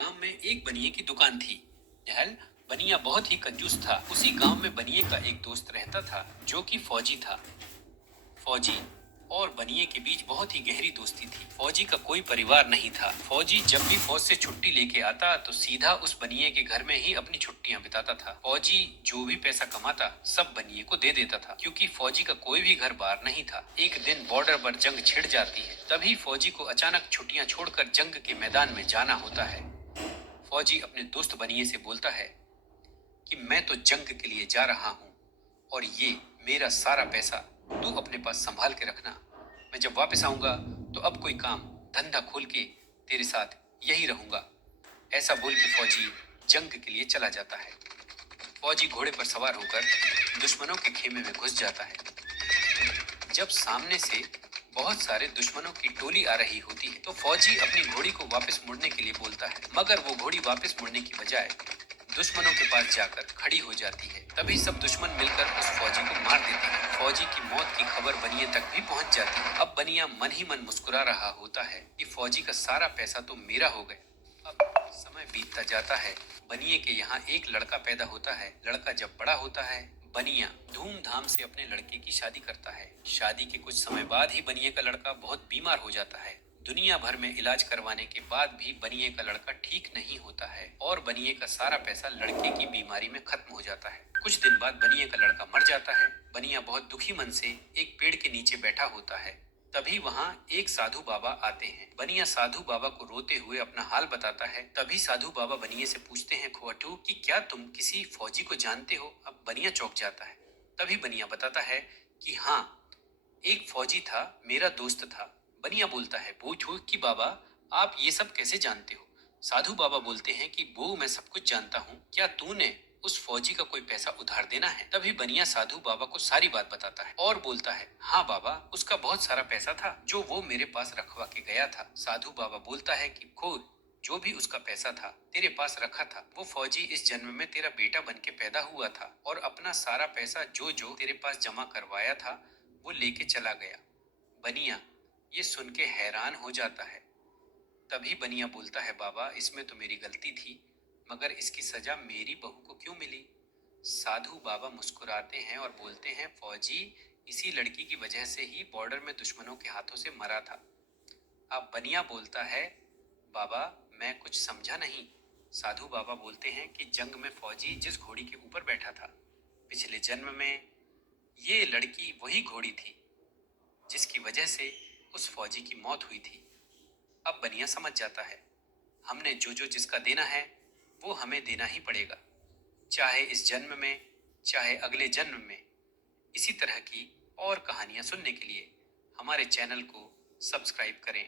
गांव में एक बनिए की दुकान थी। नहल बनिया बहुत ही कंजूस था। उसी गांव में बनिए का एक दोस्त रहता था जो कि फौजी था। फौजी और बनिए के बीच बहुत ही गहरी दोस्ती थी। फौजी का कोई परिवार नहीं था। फौजी जब भी फौज से छुट्टी लेके आता तो सीधा उस बनिए के घर में ही अपनी छुट्टियां बिताता था। फौजी जो भी पैसा कमाता सब बनिए को दे देता था क्योंकि फौजी का कोई भी घर बार नहीं था। एक दिन बॉर्डर पर जंग छिड़ जाती है। तभी फौजी को अचानक छुट्टियां छोड़कर जंग के मैदान में जाना होता है। फौजी अपने दोस्त बनिए से बोलता है कि मैं तो जंग के लिए जा रहा हूँ और ये मेरा सारा पैसा तू अपने पास संभाल के रखना। मैं जब वापस आऊंगा तो अब कोई काम धंधा खोल के तेरे साथ यही रहूंगा। ऐसा बोल के फौजी जंग के लिए चला जाता है। फौजी घोड़े पर सवार होकर दुश्मनों के खेमे में घुस जाता है। जब सामने से बहुत सारे दुश्मनों की टोली आ रही होती है तो फौजी अपनी घोड़ी को वापस मुड़ने के लिए बोलता है, मगर वो घोड़ी वापस मुड़ने की बजाय दुश्मनों के पास जाकर खड़ी हो जाती है। तभी सब दुश्मन मिलकर उस फौजी को मार देते हैं। फौजी की मौत की खबर बनिए तक भी पहुंच जाती है। अब बनिया मन ही मन मुस्कुरा रहा होता है कि फौजी का सारा पैसा तो मेरा हो गया। अब समय बीतता जाता है। बनिए के यहाँ एक लड़का पैदा होता है। लड़का जब बड़ा होता है बनिया धूमधाम से अपने लड़के की शादी करता है। शादी के कुछ समय बाद ही बनिए का लड़का बहुत बीमार हो जाता है। दुनिया भर में इलाज करवाने के बाद भी बनिए का लड़का ठीक नहीं होता है और बनिए का सारा पैसा लड़के की बीमारी में खत्म हो जाता है। कुछ दिन बाद बनिए का लड़का मर जाता है। बनिया बहुत दुखी मन से एक पेड़ के नीचे बैठा होता है। तभी वहां एक साधु बाबा आते हैं। बनिया साधु बाबा को रोते हुए अपना हाल बताता है। तभी साधु बाबा बनिए से पूछते हैं, खोअठू कि क्या तुम किसी फौजी को जानते हो? अब बनिया चौंक जाता है। तभी बनिया बताता है कि हाँ, एक फौजी था, मेरा दोस्त था। बनिया बोलता है, पूछो कि बाबा आप ये सब कैसे जानते हो? साधु बाबा बोलते हैं कि वो मैं सब कुछ जानता हूँ, क्या तूने उस फौजी का कोई पैसा उधार देना है? तभी बनिया साधु बाबा को सारी बात बताता है और बोलता है, हाँ बाबा, उसका बहुत सारा पैसा था जो वो मेरे पास रखवा के गया था। साधु बाबा बोलता है कि खोद जो भी उसका पैसा था तेरे पास रखा था, वो फौजी इस जन्म में तेरा बेटा बन के पैदा हुआ था और अपना सारा पैसा जो जो तेरे पास जमा करवाया था वो लेके चला गया। बनिया ये सुन के हैरान हो जाता है। तभी बनिया बोलता है, बाबा इसमें तो मेरी गलती थी, मगर इसकी सजा मेरी बहू को क्यों मिली? साधु बाबा मुस्कुराते हैं और बोलते हैं, फौजी इसी लड़की की वजह से ही बॉर्डर में दुश्मनों के हाथों से मरा था। अब बनिया बोलता है, बाबा मैं कुछ समझा नहीं। साधु बाबा बोलते हैं कि जंग में फौजी जिस घोड़ी के ऊपर बैठा था, पिछले जन्म में ये लड़की वही घोड़ी थी जिसकी वजह से उस फौजी की मौत हुई थी। अब बनिया समझ जाता है, हमने जो जो जिसका देना है वो हमें देना ही पड़ेगा, चाहे इस जन्म में चाहे अगले जन्म में। इसी तरह की और कहानियां सुनने के लिए हमारे चैनल को सब्सक्राइब करें।